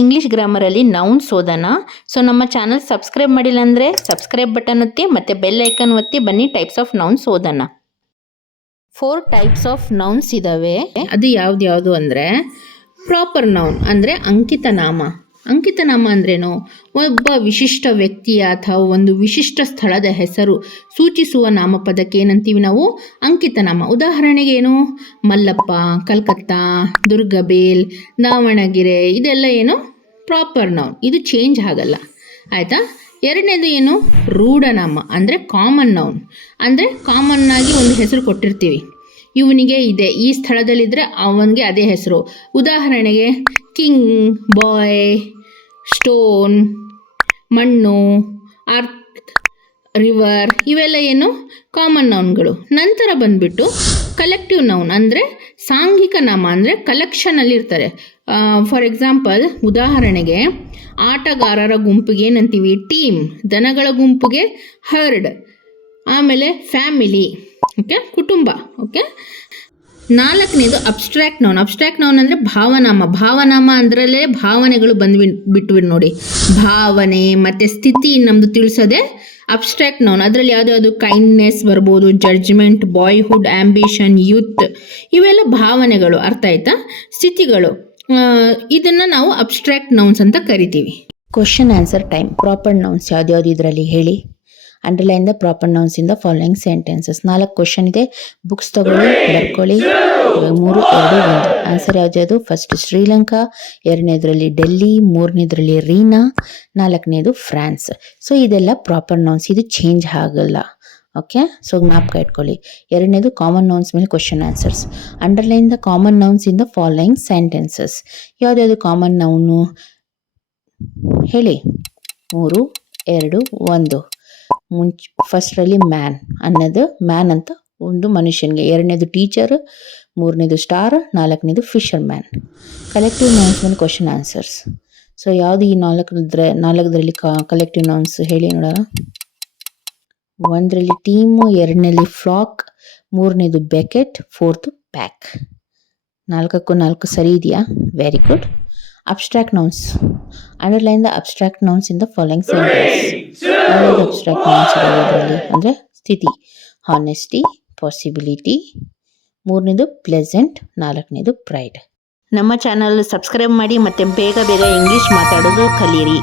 English ಗ್ರಾಮರಲ್ಲಿ nouns ಓದೋಣ. So ನಮ್ಮ channel subscribe ಮಾಡಿಲ್ಲ ಅಂದರೆ ಸಬ್ಸ್ಕ್ರೈಬ್ ಬಟನ್ ಒತ್ತಿ ಮತ್ತು ಬೆಲ್ ಐಕನ್ ಒತ್ತಿ ಬನ್ನಿ ಟೈಪ್ಸ್ ಆಫ್ ನೌನ್ಸ್ ಓದೋಣ. 4 ಟೈಪ್ಸ್ ಆಫ್ ನೌನ್ಸ್ ಇದ್ದಾವೆ. ಅದು ಯಾವುದು ಅಂದರೆ ಪ್ರಾಪರ್ ನೌನ್ ಅಂದರೆ ಅಂಕಿತ ನಾಮ. ಅಂಕಿತ ನಾಮ ಅಂದ್ರೇನು? ಒಬ್ಬ ವಿಶಿಷ್ಟ ವ್ಯಕ್ತಿಯ ಅಥವಾ ಒಂದು ವಿಶಿಷ್ಟ ಸ್ಥಳದ ಹೆಸರು ಸೂಚಿಸುವ ನಾಮಪದಕ್ಕೆ ಏನಂತೀವಿ ನಾವು? ಅಂಕಿತ ನಾಮ. ಉದಾಹರಣೆಗೆ ಏನು? ಮಲ್ಲಪ್ಪ, ಕಲ್ಕತ್ತಾ, ದುರ್ಗಬೇಲ್, ದಾವಣಗೆರೆ, ಇದೆಲ್ಲ ಏನು? Proper noun. ಇದು ಚೇಂಜ್ ಆಗಲ್ಲ, ಆಯಿತಾ? ಎರಡನೇದು ಏನು? ರೂಢನಾಮ ಅಂದರೆ ಕಾಮನ್ ನೌನ್. ಅಂದರೆ ಕಾಮನ್ ಆಗಿ ಒಂದು ಹೆಸರು ಕೊಟ್ಟಿರ್ತೀವಿ, ಇವನಿಗೆ ಇದೆ, ಈ ಸ್ಥಳದಲ್ಲಿದ್ದರೆ ಅವನಿಗೆ ಅದೇ ಹೆಸರು. ಉದಾಹರಣೆಗೆ ಕಿಂಗ್, ಬಾಯ್, ಸ್ಟೋನ್, ಮಣ್ಣು, ಅರ್ತ್, ರಿವರ್, ಇವೆಲ್ಲ ಏನು? ಕಾಮನ್ ನೌನ್ಗಳು. ನಂತರ ಬಂದುಬಿಟ್ಟು ಕಲೆಕ್ಟಿವ್ ನೌನ್ ಅಂದರೆ ಸಾಂಘಿಕ ನಾಮ, ಅಂದರೆ ಕಲೆಕ್ಷನಲ್ಲಿ ಇರ್ತಾರೆ. ಫಾರ್ ಎಕ್ಸಾಂಪಲ್, ಉದಾಹರಣೆಗೆ ಆಟಗಾರರ ಗುಂಪಿಗೆ ಏನಂತೀವಿ? ಟೀಮ್. ದನಗಳ ಗುಂಪಿಗೆ ಹರ್ಡ್. ಆಮೇಲೆ ಫ್ಯಾಮಿಲಿ, ಓಕೆ, ಕುಟುಂಬ. ಓಕೆ. ನಾಲ್ಕನೇದು ಅಬ್ಸ್ಟ್ರಾಕ್ಟ್ ನೌನ್. ಅಬ್ಸ್ಟ್ರಾಕ್ಟ್ ನೌನ್ ಅಂದರೆ ಭಾವನಾಮ. ಭಾವನಾಮ ಅಂದ್ರಲ್ಲೇ ಭಾವನೆಗಳು ಬಿಟ್ಟು ನೋಡಿ. ಭಾವನೆ ಮತ್ತು ಸ್ಥಿತಿ ನಮ್ಮದು ತಿಳಿಸೋದೆ ಅಬ್ಸ್ಟ್ರಾಕ್ಟ್ ನೌನ್. ಅದರಲ್ಲಿ ಯಾವುದು? ಕೈಂಡ್ನೆಸ್ ಬರ್ಬೋದು, ಜಡ್ಜ್ಮೆಂಟ್, ಬಾಯ್ಹುಡ್, ಆಂಬಿಷನ್, ಯೂತ್, ಇವೆಲ್ಲ ಭಾವನೆಗಳು. ಅರ್ಥ ಆಯ್ತಾ? ಸ್ಥಿತಿಗಳು. ಇದನ್ನು ನಾವು ಅಬ್ಸ್ಟ್ರಾಕ್ಟ್ ನೌನ್ಸ್ ಅಂತ ಕರಿತೀವಿ. Question answer time. Proper nouns ಯಾವ್ದು ಇದರಲ್ಲಿ ಹೇಳಿ? Underline the proper nouns in the following sentences. 4 question ಇದೆ, ಬುಕ್ಸ್ ತಗೊಳ್ಳಿ, ಬರ್ಕೊಳ್ಳಿ. 3, 2, 1. ಆನ್ಸರ್ ಯಾವ್ದು? ಫಸ್ಟ್ ಶ್ರೀಲಂಕಾ, ಎರಡನೇದ್ರಲ್ಲಿ ಡೆಲ್ಲಿ, ಮೂರನೇದ್ರಲ್ಲಿ ರೀನಾ, ನಾಲ್ಕನೇದು ಫ್ರಾನ್ಸ್. ಸೊ ಇದೆಲ್ಲ ಪ್ರಾಪರ್ ನೌನ್ಸ್, ಇದು ಚೇಂಜ್ ಆಗಲ್ಲ. ಓಕೆ, ಸೊ ಜ್ಞಾಪಕ ಇಟ್ಕೊಳ್ಳಿ. ಎರಡನೇದು ಕಾಮನ್ ನೌನ್ಸ್ ಮೇಲೆ question answers. Underline the common nouns in the following sentences. ಯಾವ್ದು ಕಾಮನ್ ನೌನು ಹೇಳಿ? 3, 2, 1. ಫಸ್ಟ್ರಲ್ಲಿ ಮ್ಯಾನ್ ಅನ್ನೋದು, ಮ್ಯಾನ್ ಅಂತ ಒಂದು ಮನುಷ್ಯನಿಗೆ. ಎರಡನೇದು ಟೀಚರ್, ಮೂರನೇದು ಸ್ಟಾರ್, ನಾಲ್ಕನೇದು ಫಿಶರ್ ಮ್ಯಾನ್. ಕಲೆಕ್ಟಿವ್ ನೌನ್ಸ್ ಮೇಲೆ ಕ್ವಶನ್ ಆನ್ಸರ್ಸ್. ಸೊ ಯಾವುದು ಈ ನಾಲ್ಕರಲ್ಲಿ ಕಲೆಕ್ಟಿವ್ ನೌನ್ಸ್ ಹೇಳಿ ನೋಡೋಣ. 1ರಲ್ಲಿ ಟೀಮು, 2ನೇಲಿ ಫ್ಲಾಕ್, 3ನೇದು ಬೆಕೆಟ್, 4th ಪ್ಯಾಕ್. 4ಕ್ಕೂ 4 ಸರಿ ಇದೆಯಾ? Very good. Abstract nouns. Underline the abstract nouns in the following sentence. ಯಾವ್ದು ಅಬ್ಸ್ಟ್ರಾಕ್ಟ್ ನೌನ್ಸ್ ಇದೆ ಇದರಲ್ಲಿ ಅಂದರೆ ಸ್ಥಿತಿ, ಹಾನೆಸ್ಟಿ, ಪಾಸಿಬಿಲಿಟಿ, 3ನೇದು ಪ್ಲೆಸೆಂಟ್, 4ನೇದು ಪ್ರೈಡ್. ನಮ್ಮ ಚಾನಲ್ ಸಬ್ಸ್ಕ್ರೈಬ್ ಮಾಡಿ ಮತ್ತು ಬೇಗ ಇಂಗ್ಲೀಷ್ ಮಾತಾಡೋದು ಕಲೀರಿ.